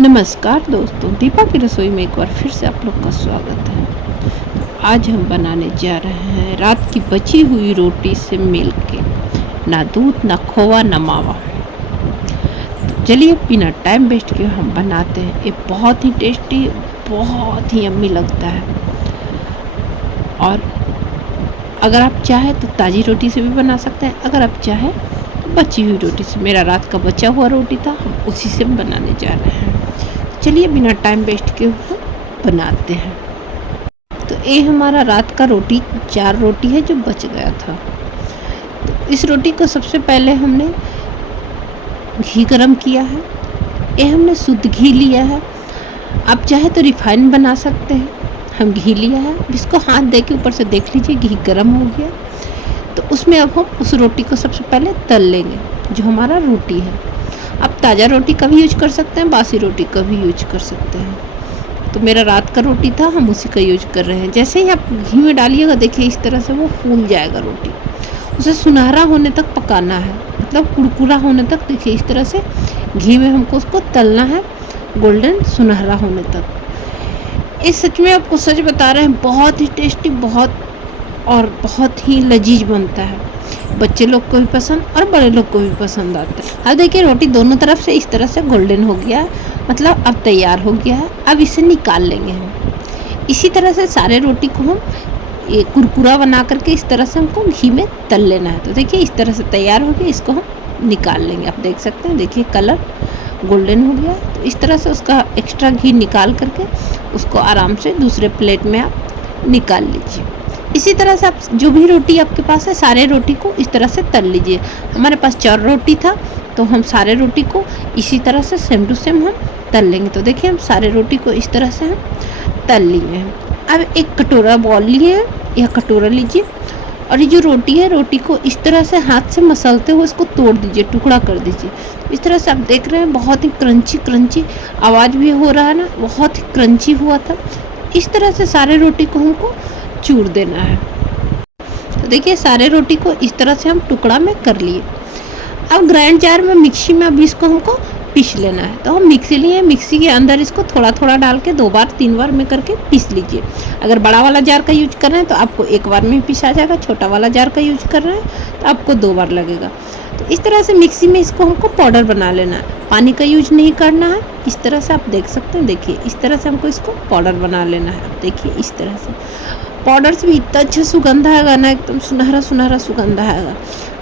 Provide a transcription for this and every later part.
नमस्कार दोस्तों, दीपा की रसोई में एक बार फिर से आप लोग का स्वागत है। आज हम बनाने जा रहे हैं रात की बची हुई रोटी से मिल के, ना दूध ना खोवा ना मावा। तो चलिए बिना टाइम वेस्ट किए हम बनाते हैं। ये बहुत ही टेस्टी, बहुत ही यम्मी लगता है। और अगर आप चाहें तो ताज़ी रोटी से भी बना सकते हैं, अगर आप चाहें तो बची हुई रोटी से। मेरा रात का बचा हुआ रोटी था, हम उसी से बनाने जा रहे हैं। चलिए बिना टाइम वेस्ट किए हुए बनाते हैं। तो ये हमारा रात का रोटी 4 रोटी है जो बच गया था। तो इस रोटी को सबसे पहले हमने घी गरम किया है। ये हमने शुद्ध घी लिया है, आप चाहे तो रिफाइंड बना सकते हैं। हम घी लिया है, जिसको हाथ दे के ऊपर से देख लीजिए घी गरम हो गया। तो उसमें अब हम उस रोटी को सबसे पहले तल लेंगे, जो हमारा रोटी है। आप ताज़ा रोटी का भी यूज कर सकते हैं, बासी रोटी का भी यूज कर सकते हैं। तो मेरा रात का रोटी था, हम उसी का यूज कर रहे हैं। जैसे ही आप घी में डालिएगा, देखिए इस तरह से वो फूल जाएगा रोटी। उसे सुनहरा होने तक पकाना है, मतलब कुरकुरा होने तक। देखिए इस तरह से घी में हमको उसको तलना है, गोल्डन सुनहरा होने तक। इस सच में आपको सच बता रहे हैं, बहुत ही टेस्टी, बहुत ही लजीज बनता है। बच्चे लोग को भी पसंद और बड़े लोग को भी पसंद आता है। अब देखिए रोटी दोनों तरफ से इस तरह से गोल्डन हो गया, मतलब अब तैयार हो गया है। अब इसे निकाल लेंगे हम। इसी तरह से सारे रोटी को हम ये कुरकुरा बना करके इस तरह से हमको घी में तल लेना है। तो देखिए इस तरह से तैयार हो गया, इसको हम निकाल लेंगे। आप देख सकते हैं, देखिए कलर गोल्डन हो गया। तो इस तरह से उसका एक्स्ट्रा घी निकाल करके उसको आराम से दूसरे प्लेट में आप निकाल लीजिए। इसी तरह से आप जो भी रोटी आपके पास है, सारे रोटी को इस तरह से तल लीजिए। हमारे पास 4 रोटी था, तो हम सारे रोटी को इसी तरह से सेम टू सेम हम तल लेंगे। तो देखिए हम सारे रोटी को इस तरह से हम तल लिए हैं। अब एक कटोरा बॉल लिए हैं, या कटोरा लीजिए, और ये जो रोटी है, रोटी को इस तरह से हाथ से मसलते हुए इसको तोड़ दीजिए, टुकड़ा कर दीजिए। इस तरह से आप देख रहे हैं, बहुत ही क्रंची क्रंची आवाज़ भी हो रहा है ना, बहुत ही क्रंची हुआ था। इस तरह से सारे रोटी को हमको चूर देना है। तो देखिए सारे रोटी को इस तरह से हम टुकड़ा में कर लिए। अब ग्राइंड जार में, मिक्सी में अभी इसको हमको पीस लेना है। तो हम मिक्सी लिए, मिक्सी के अंदर इसको थोड़ा थोड़ा डाल के 2 बार 3 बार में करके पीस लीजिए। अगर बड़ा वाला जार का यूज कर रहे हैं तो आपको 1 बार में पीसा जाएगा। छोटा वाला जार का यूज कर रहे हैं तो आपको 2 बार लगेगा। तो इस तरह से मिक्सी में इसको हमको पाउडर बना लेना है, पानी का यूज नहीं करना है। इस तरह से आप देख सकते हैं, देखिए इस तरह से हमको इसको पाउडर बना लेना है। आप देखिए इस तरह से पाउडर से भी इतना अच्छा सुगंध आएगा ना, एकदम सुनहरा सुनहरा सुगंध आएगा।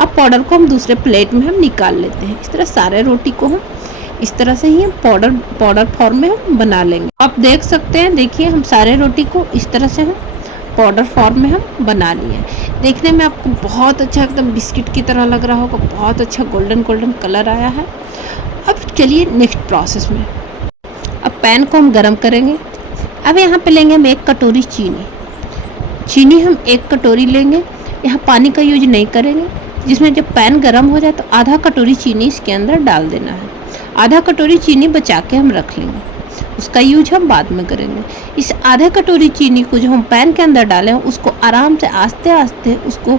अब पाउडर को हम दूसरे प्लेट में हम निकाल लेते हैं। इस तरह सारे रोटी को हम इस तरह से ही पाउडर फॉर्म में हम बना लेंगे। आप देख सकते हैं, देखिए हम सारे रोटी को इस तरह से हम पाउडर फॉर्म में हम बना लिए हैं। देखने में आपको बहुत अच्छा, एकदम बिस्किट की तरह लग रहा होगा। बहुत अच्छा गोल्डन गोल्डन कलर आया है। अब चलिए नेक्स्ट प्रोसेस में। अब पैन को हम गरम करेंगे। अब यहाँ पे लेंगे हम 1 कटोरी चीनी हम 1 कटोरी लेंगे। यहाँ पानी का यूज नहीं करेंगे। जिसमें जब पैन गरम हो जाए तो आधा कटोरी चीनी इसके अंदर डाल देना है। आधा कटोरी चीनी बचा के हम रख लेंगे, उसका यूज हम बाद में करेंगे। इस आधे कटोरी चीनी को जो हम पैन के अंदर डालें, उसको आराम से आस्ते आस्ते उसको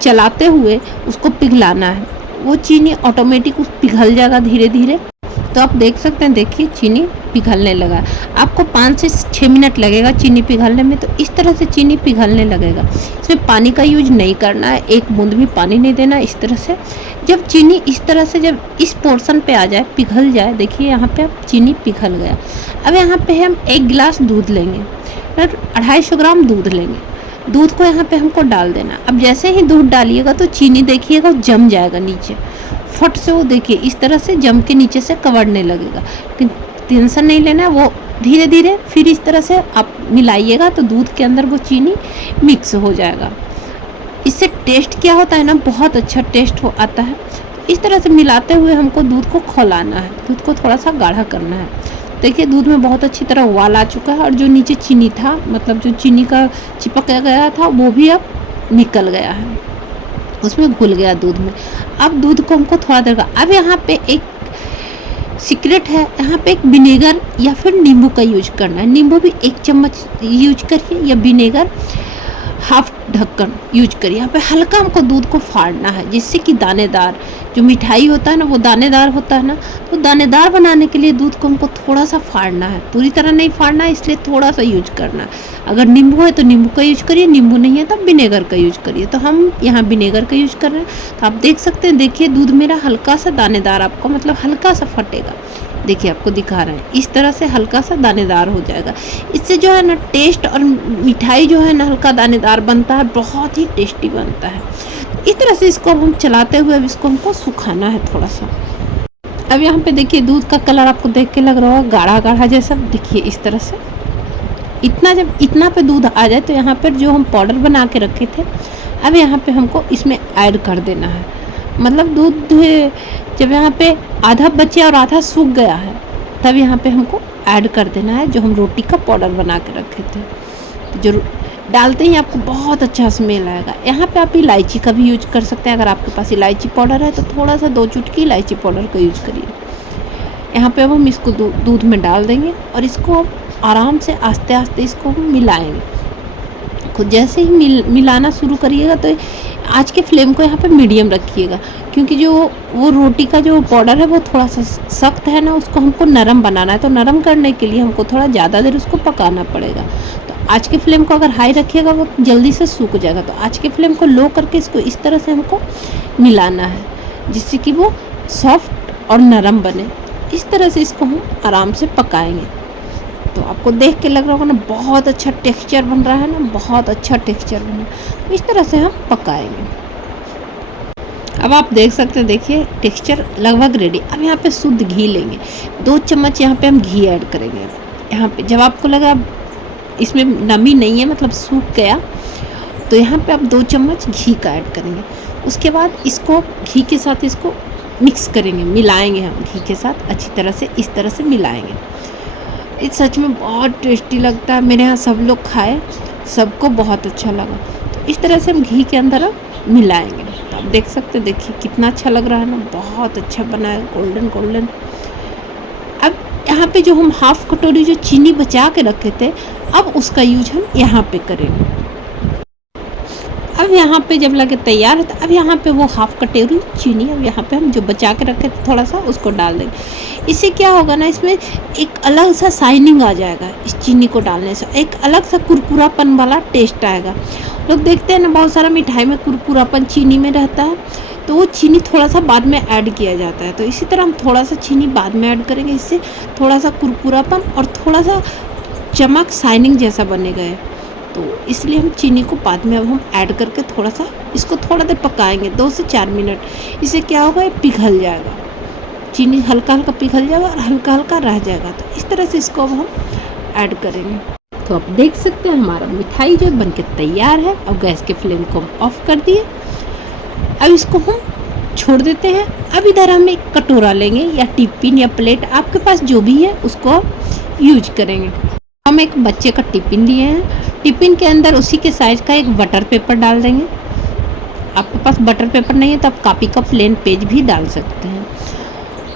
चलाते हुए उसको पिघलाना है। वो चीनी ऑटोमेटिक पिघल जाएगा धीरे धीरे। तो आप देख सकते हैं, देखिए चीनी पिघलने लगा। आपको 5 से 6 मिनट लगेगा चीनी पिघलने में। तो इस तरह से चीनी पिघलने लगेगा। इसमें पानी का यूज नहीं करना है, 1 बूंद भी पानी नहीं देना। इस तरह से जब चीनी इस तरह से जब इस पोर्शन पे आ जाए, पिघल जाए, देखिए यहाँ पे अब चीनी पिघल गया। अब यहाँ पे हम 1 गिलास दूध लेंगे और 250 ग्राम दूध लेंगे। दूध को यहाँ पे हमको डाल देना। अब जैसे ही दूध डालिएगा तो चीनी देखिएगा जम जाएगा नीचे, फट से वो देखिए इस तरह से जम के नीचे से कवरने लगेगा। लेकिन टेंशन नहीं लेना, वो धीरे धीरे फिर इस तरह से आप मिलाइएगा तो दूध के अंदर वो चीनी मिक्स हो जाएगा। इससे टेस्ट क्या होता है ना, बहुत अच्छा टेस्ट हो आता है। इस तरह से मिलाते हुए हमको दूध को खौलाना है, दूध को थोड़ा सा गाढ़ा करना है। देखिए दूध में बहुत अच्छी तरह उबाल आ चुका है, और जो नीचे चीनी था, मतलब जो चीनी का चिपक गया था, वो भी अब निकल गया है, उसमें घुल गया दूध में। अब दूध को हमको थोड़ा देर का, अब यहाँ पे एक सीक्रेट है, यहाँ पे एक विनेगर या फिर नींबू का यूज करना है। नींबू भी 1 चम्मच यूज करिए, या विनेगर हाफ ढक्कन यूज करिए। यहाँ पे हल्का हमको दूध को फाड़ना है जिससे कि दानेदार जो मिठाई होता है ना वो दानेदार होता है ना, तो दानेदार बनाने के लिए दूध को हमको थोड़ा सा फाड़ना है, पूरी तरह नहीं फाड़ना है, इसलिए थोड़ा सा यूज करना है। अगर नींबू है तो नींबू का यूज करिए, नींबू नहीं है तो विनेगर का यूज करिए। तो हम यहाँ विनेगर का यूज कर रहे हैं। तो आप देख सकते हैं, देखिए दूध मेरा हल्का सा दानेदार, आपका मतलब हल्का सा फटेगा। देखिए आपको दिखा रहे हैं, इस तरह से हल्का सा दानेदार हो जाएगा। इससे जो है ना टेस्ट और मिठाई जो है ना हल्का दानेदार बनता है, बहुत ही टेस्टी बनता है। इस तरह से इसको अब हम चलाते हुए अब इसको हमको सुखाना है थोड़ा सा। अब यहाँ पे देखिए दूध का कलर आपको देख के लग रहा होगा गाढ़ा गाढ़ा जैसा, देखिए इस तरह से। इतना जब इतना पे दूध आ जाए तो यहाँ पर जो हम पाउडर बना के रखे थे अब यहाँ पे हमको इसमें ऐड कर देना है। मतलब दूध जब यहाँ पे आधा बचे और आधा सूख गया है तब यहाँ पे हमको ऐड कर देना है जो हम रोटी का पाउडर बना के रखे थे। तो जो डालते ही आपको बहुत अच्छा स्मेल आएगा। यहाँ पे आप इलायची का भी यूज कर सकते हैं। अगर आपके पास इलायची पाउडर है तो थोड़ा सा 2 चुटकी इलायची पाउडर का यूज करिए। यहाँ पे अब हम इसको दूध में डाल देंगे और इसको आराम से आस्ते आस्ते इसको हम मिलाएंगे। खुद जैसे ही मिलाना शुरू करिएगा तो आज के फ्लेम को यहाँ पे मीडियम रखिएगा, क्योंकि जो वो रोटी का जो पाउडर है वो थोड़ा सा सख्त है ना, उसको हमको नरम बनाना है। तो नरम करने के लिए हमको थोड़ा ज़्यादा देर उसको पकाना पड़ेगा। तो आज के फ्लेम को अगर हाई रखिएगा वो जल्दी से सूख जाएगा। तो आज के फ्लेम को लो करके इसको इस तरह से हमको मिलाना है जिससे कि वो सॉफ्ट और नरम बने। इस तरह से इसको हम आराम से पकाएंगे। तो आपको देख के लग रहा होगा ना बहुत अच्छा टेक्सचर बन रहा है ना, बहुत अच्छा टेक्सचर बना। तो इस तरह से हम पकाएंगे। अब आप देख सकते हैं, देखिए टेक्सचर लगभग रेडी। अब यहाँ पे शुद्ध घी लेंगे, 2 चम्मच यहाँ पे हम घी ऐड करेंगे। यहाँ पे जब आपको लगा इसमें नमी नहीं है, मतलब सूख गया, तो यहाँ पे आप 2 चम्मच घी का ऐड करेंगे। उसके बाद इसको घी के साथ इसको मिक्स करेंगे, मिलाएंगे हम घी के साथ अच्छी तरह से, इस तरह से मिलाएंगे। ये सच में बहुत टेस्टी लगता है। मेरे यहाँ सब लोग खाए, सबको बहुत अच्छा लगा। तो इस तरह से हम घी के अंदर मिलाएंगे। तो आप देख सकते हैं, देखिए कितना अच्छा लग रहा है ना, बहुत अच्छा बना है, गोल्डन गोल्डन। अब यहाँ पे जो हम हाफ कटोरी जो चीनी बचा के रखे थे अब उसका यूज हम यहाँ पे करेंगे। अब यहाँ पे जब लगे तैयार है तो अब यहाँ पे वो हाफ कटोरी चीनी अब यहाँ पे हम जो बचा के रखे थे थोड़ा सा उसको डाल देंगे। इससे क्या होगा ना, इसमें एक अलग सा शाइनिंग आ जाएगा। इस चीनी को डालने से एक अलग सा कुरकुरापन वाला टेस्ट आएगा। लोग देखते हैं ना बहुत सारा मिठाई में कुरकुरापन चीनी में रहता है, तो वो चीनी थोड़ा सा बाद में ऐड किया जाता है। तो इसी तरह हम थोड़ा सा चीनी बाद में ऐड करेंगे, इससे थोड़ा सा कुरकुरापन और थोड़ा सा चमक शाइनिंग जैसा बनेगा। तो इसलिए हम चीनी को बाद में अब हम ऐड करके थोड़ा सा इसको थोड़ा देर पकाएंगे, 2 से 4 मिनट। इससे क्या होगा, ये पिघल जाएगा, चीनी हल्का हल्का पिघल जाएगा और हल्का हल्का रह जाएगा। तो इस तरह से इसको अब हम ऐड करेंगे। तो आप देख सकते हैं हमारा मिठाई जो बनके तैयार है। अब गैस के फ्लेम को हम ऑफ कर दिए। अब इसको हम छोड़ देते हैं। अब इधर हम एक कटोरा लेंगे या टिफिन या प्लेट, आपके पास जो भी है उसको यूज करेंगे। हम एक बच्चे का टिफिन लिए हैं, टिफिन के अंदर उसी के साइज का एक बटर पेपर डाल देंगे। आपके पास बटर पेपर नहीं है तो आप कॉपी का प्लेन पेज भी डाल सकते हैं।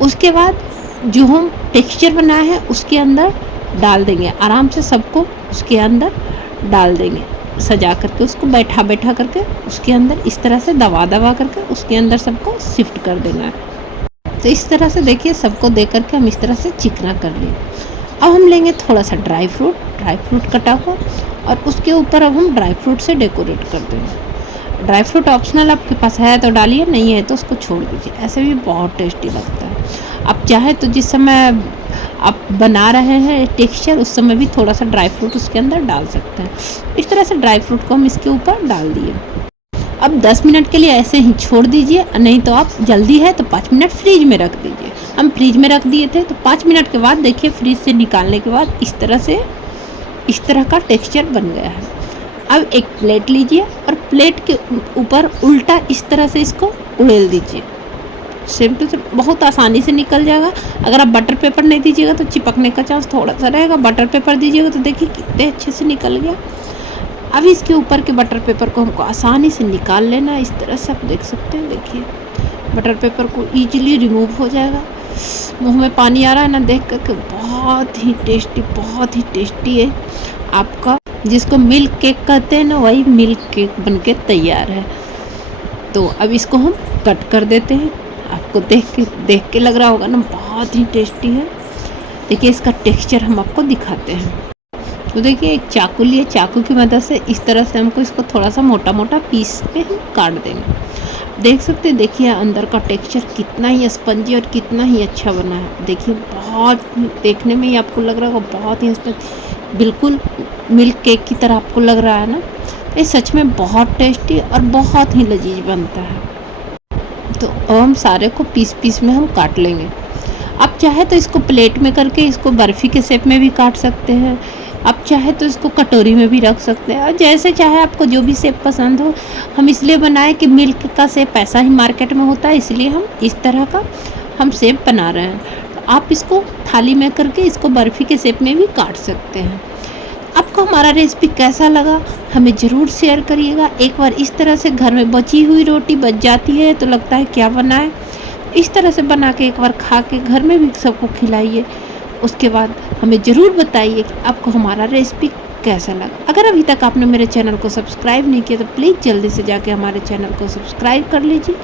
उसके बाद जो हम टेक्सचर बनाया है उसके अंदर डाल देंगे, आराम से सबको उसके अंदर डाल देंगे, सजा करके उसको बैठा बैठा करके उसके अंदर इस तरह से दबा दबा करके उसके अंदर सबको शिफ्ट कर देना है। तो इस तरह से देखिए सबको दे करके हम इस तरह से चिकना कर लिए। अब हम लेंगे थोड़ा सा ड्राई फ्रूट कटा हुआ और उसके ऊपर अब हम ड्राई फ्रूट से डेकोरेट कर देंगे। ड्राई फ्रूट ऑप्शनल, आपके पास है तो डालिए, नहीं है तो उसको छोड़ दीजिए, ऐसे भी बहुत टेस्टी लगता है। आप चाहे तो जिस समय आप बना रहे हैं टेक्सचर उस समय भी थोड़ा सा ड्राई फ्रूट उसके अंदर डाल सकते हैं। इस तरह से ड्राई फ्रूट को हम इसके ऊपर डाल दिए। अब 10 मिनट के लिए ऐसे ही छोड़ दीजिए, नहीं तो आप जल्दी है तो 5 मिनट फ्रीज में रख दीजिए। हम फ्रीज में रख दिए थे तो 5 मिनट के बाद देखिए फ्रीज से निकालने के बाद इस तरह का टेक्सचर बन गया है। अब एक प्लेट लीजिए और प्लेट के ऊपर उल्टा इस तरह से इसको उड़ेल दीजिए। सेम टू सेम बहुत आसानी से निकल जाएगा। अगर आप बटर पेपर नहीं दीजिएगा तो चिपकने का चांस थोड़ा सा रहेगा, बटर पेपर दीजिएगा तो देखिए कितने अच्छे से निकल गया। अब इसके ऊपर के बटर पेपर को हमको आसानी से निकाल लेना है। इस तरह से आप देख सकते हैं, देखिए बटर पेपर को ईजिली रिमूव हो जाएगा। मुंह में पानी आ रहा है ना देख करके, बहुत ही टेस्टी है आपका जिसको मिल्क केक कहते हैं ना, वही मिल्क केक बनके तैयार है। तो अब इसको हम कट कर देते हैं। आपको देख के लग रहा होगा ना, बहुत ही टेस्टी है। देखिए इसका टेक्सचर हम आपको दिखाते हैं। तो देखिए एक चाकू लिए, चाकू की मदद से इस तरह से हमको इसको थोड़ा सा मोटा मोटा पीस में हम काट देंगे। देख सकते हैं, देखिए अंदर का टेक्सचर कितना ही स्पंजी और कितना ही अच्छा बना है। देखिए बहुत देखने में ही आपको लग रहा होगा बहुत ही स्पंजी, बिल्कुल मिल्क केक की तरह आपको लग रहा है ना। ये सच में बहुत टेस्टी और बहुत ही लजीज बनता है। तो अब हम सारे को पीस पीस में हम काट लेंगे। आप चाहे तो इसको प्लेट में करके इसको बर्फ़ी के शेप में भी काट सकते हैं। आप चाहे तो इसको कटोरी में भी रख सकते हैं, और जैसे चाहे आपको जो भी शेप पसंद हो। हम इसलिए बनाए कि मिल्क का शेप ऐसा ही मार्केट में होता है, इसलिए हम इस तरह का हम शेप बना रहे हैं। तो आप इसको थाली में करके इसको बर्फ़ी के शेप में भी काट सकते हैं। आपको हमारा रेसिपी कैसा लगा हमें ज़रूर शेयर करिएगा। एक बार इस तरह से घर में बची हुई रोटी बच जाती है तो लगता है क्या बनाएं, इस तरह से बना के एक बार खा के घर में भी सबको खिलाइए। उसके बाद हमें ज़रूर बताइए कि आपको हमारा रेसिपी कैसा लगा। अगर अभी तक आपने मेरे चैनल को सब्सक्राइब नहीं किया तो प्लीज़ जल्दी से जाके हमारे चैनल को सब्सक्राइब कर लीजिए।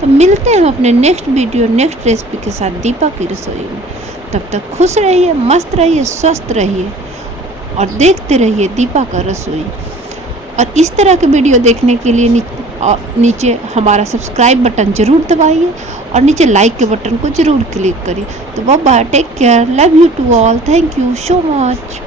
तो मिलते हैं अपने नेक्स्ट वीडियो नेक्स्ट रेसिपी के साथ दीपा की रसोई में। तब तक खुश रहिए, मस्त रहिए, स्वस्थ रहिए और देखते रहिए दीपा का रसोई। और इस तरह के वीडियो देखने के लिए नीचे हमारा सब्सक्राइब बटन ज़रूर दबाइए और नीचे लाइक के बटन को ज़रूर क्लिक करिए। तो bye, take care, love you to all, thank you so much.